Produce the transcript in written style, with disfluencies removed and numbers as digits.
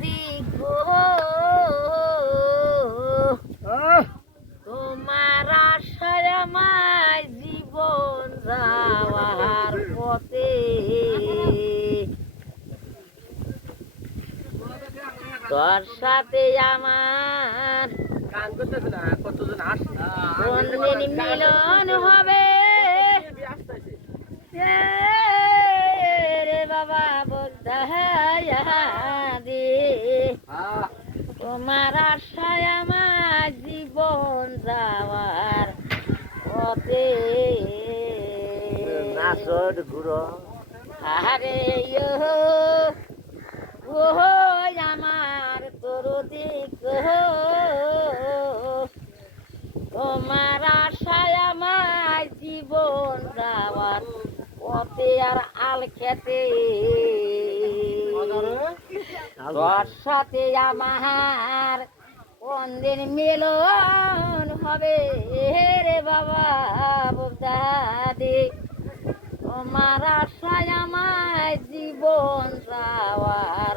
দিক গো, তোমার আশায় আমায় জীবন যাওয়ার পথে, তোর সাথে আমার কোনদিন মিলন হবে রে বাবা দে, তোমার আশায় আমার জীবন যাওয়ার পথে। নাচর ঘুরো আরে ও আমার তোর দিক, তোমার আশায় আমার জীবন যাওয়ার পথে আর আল খেতে, তোর সাথে আমার কোনদিন মিলন হবে রে বাবা দাদি, তোমার আশায় আমার জীবন যাওয়ার